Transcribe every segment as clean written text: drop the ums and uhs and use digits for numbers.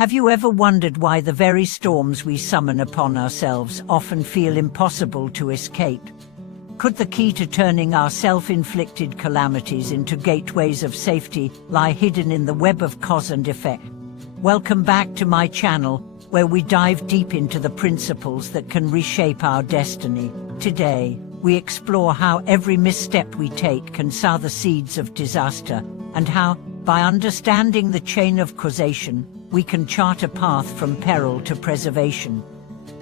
Have you ever wondered why the very storms we summon upon ourselves often feel impossible to escape? Could the key to turning our self-inflicted calamities into gateways of safety lie hidden in the web of cause and effect? Welcome back to my channel, where we dive deep into the principles that can reshape our destiny. Today, we explore how every misstep we take can sow the seeds of disaster, and how, by understanding the chain of causation, we can chart a path from peril to preservation.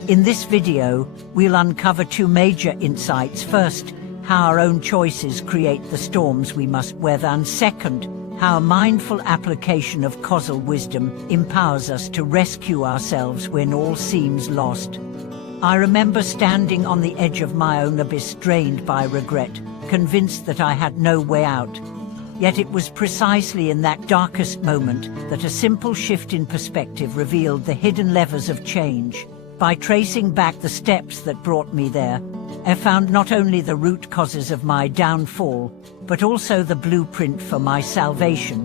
In this video, we'll uncover two major insights. First, how our own choices create the storms we must weather, and second, how a mindful application of causal wisdom empowers us to rescue ourselves when all seems lost. I remember standing on the edge of my own abyss, drained by regret, convinced that I had no way out. Yet it was precisely in that darkest moment that a simple shift in perspective revealed the hidden levers of change. By tracing back the steps that brought me there, I found not only the root causes of my downfall, but also the blueprint for my salvation.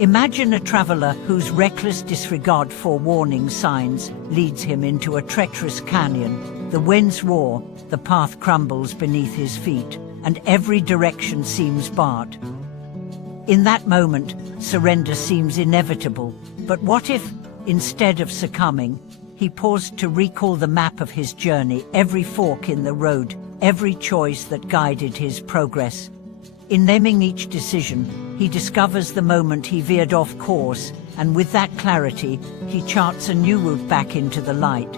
Imagine a traveler whose reckless disregard for warning signs leads him into a treacherous canyon. The winds roar, the path crumbles beneath his feet, and every direction seems barred. In that moment, surrender seems inevitable. But what if, instead of succumbing, he paused to recall the map of his journey, every fork in the road, every choice that guided his progress? In naming each decision, he discovers the moment he veered off course, and with that clarity, he charts a new route back into the light.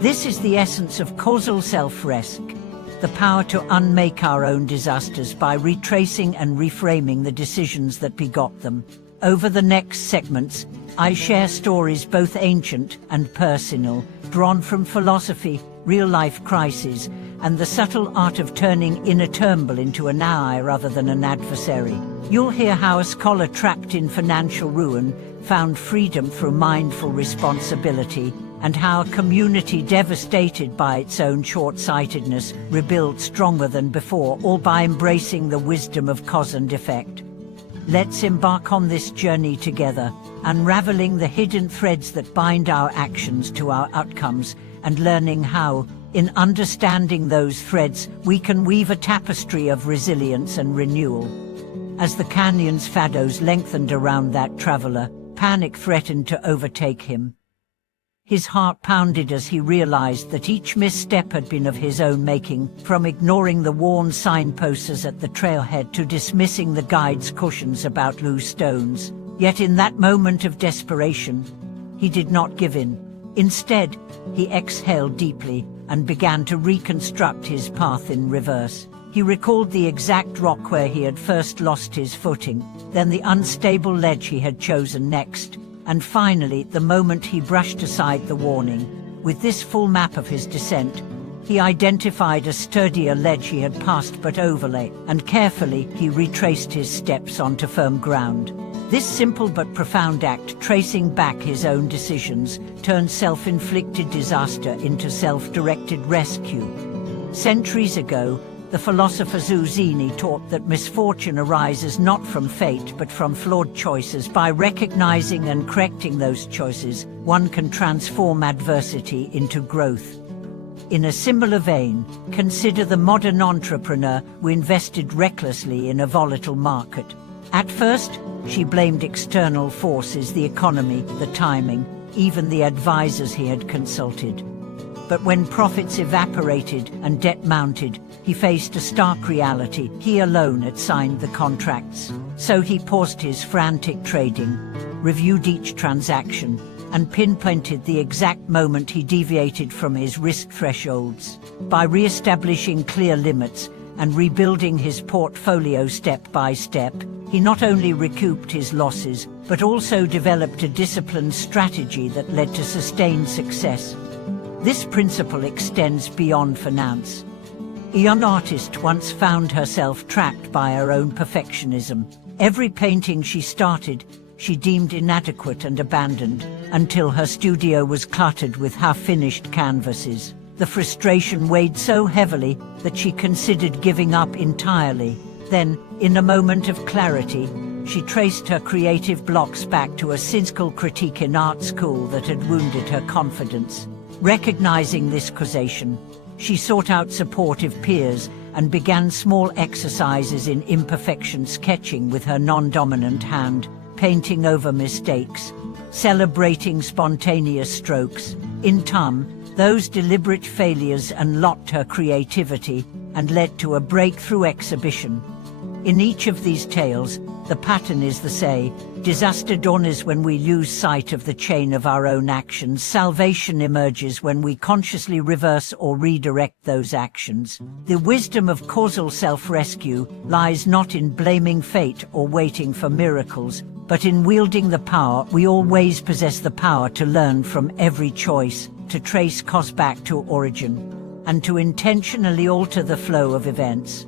This is the essence of causal self-rescue, the power to unmake our own disasters by retracing and reframing the decisions that begot them. Over the next segments, I share stories both ancient and personal, drawn from philosophy, real-life crises, and the subtle art of turning inner turmoil into an ally rather than an adversary. You'll hear how a scholar trapped in financial ruin found freedom through mindful responsibility, and how a community devastated by its own short-sightedness rebuilt stronger than before, all by embracing the wisdom of cause and effect. Let's embark on this journey together, unraveling the hidden threads that bind our actions to our outcomes, and learning how, in understanding those threads, we can weave a tapestry of resilience and renewal. As the canyon's shadows lengthened around that traveler, panic threatened to overtake him. His heart pounded as he realized that each misstep had been of his own making, from ignoring the worn signposts at the trailhead to dismissing the guide's cautions about loose stones. Yet in that moment of desperation, he did not give in. Instead, he exhaled deeply and began to reconstruct his path in reverse. He recalled the exact rock where he had first lost his footing, then the unstable ledge he had chosen next, and finally the moment he brushed aside the warning. With this full map of his descent, he identified a sturdier ledge he had passed but overlay, and carefully he retraced his steps onto firm ground. This simple but profound act, tracing back his own decisions, turned self-inflicted disaster into self-directed rescue. Centuries ago, the philosopher Zuzini taught that misfortune arises not from fate but from flawed choices. By recognizing and correcting those choices, one can transform adversity into growth. In a similar vein, consider the modern entrepreneur who invested recklessly in a volatile market. At first, she blamed external forces, the economy, the timing, even the advisors he had consulted. But when profits evaporated and debt mounted, he faced a stark reality. He alone had signed the contracts. So he paused his frantic trading, reviewed each transaction, and pinpointed the exact moment he deviated from his risk thresholds. By re-establishing clear limits and rebuilding his portfolio step by step, he not only recouped his losses, but also developed a disciplined strategy that led to sustained success. This principle extends beyond finance. A young artist once found herself trapped by her own perfectionism. Every painting she started, she deemed inadequate and abandoned, until her studio was cluttered with half-finished canvases. The frustration weighed so heavily that she considered giving up entirely. Then, in a moment of clarity, She traced her creative blocks back to a cynical critique in art school that had wounded her confidence. Recognizing this causation, she sought out supportive peers and began small exercises in imperfection sketching with her non-dominant hand, painting over mistakes, celebrating spontaneous strokes. In time, those deliberate failures unlocked her creativity and led to a breakthrough exhibition. In each of these tales, the pattern is the same. Disaster dawns when we lose sight of the chain of our own actions. Salvation emerges when we consciously reverse or redirect those actions. The wisdom of causal self-rescue lies not in blaming fate or waiting for miracles, but in wielding the power. We always possess the power to learn from every choice, to trace cause back to origin, and to intentionally alter the flow of events.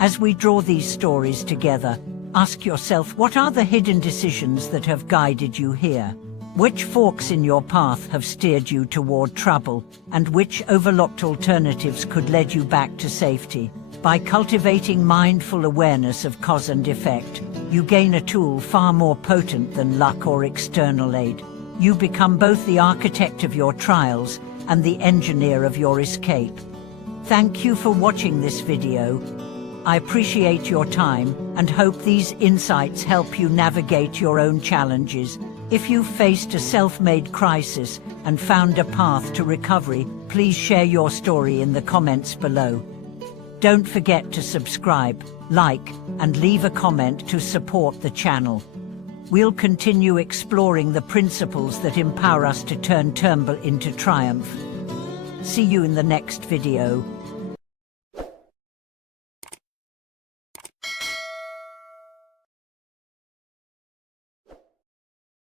As we draw these stories together, ask yourself, what are the hidden decisions that have guided you here? Which forks in your path have steered you toward trouble, and which overlooked alternatives could lead you back to safety? By cultivating mindful awareness of cause and effect, you gain a tool far more potent than luck or external aid. You become both the architect of your trials and the engineer of your escape. Thank you for watching this video. I appreciate your time and hope these insights help you navigate your own challenges. If you've faced a self-made crisis and found a path to recovery, please share your story in the comments below. Don't forget to subscribe, like, and leave a comment to support the channel. We'll continue exploring the principles that empower us to turn turmoil into triumph. See you in the next video.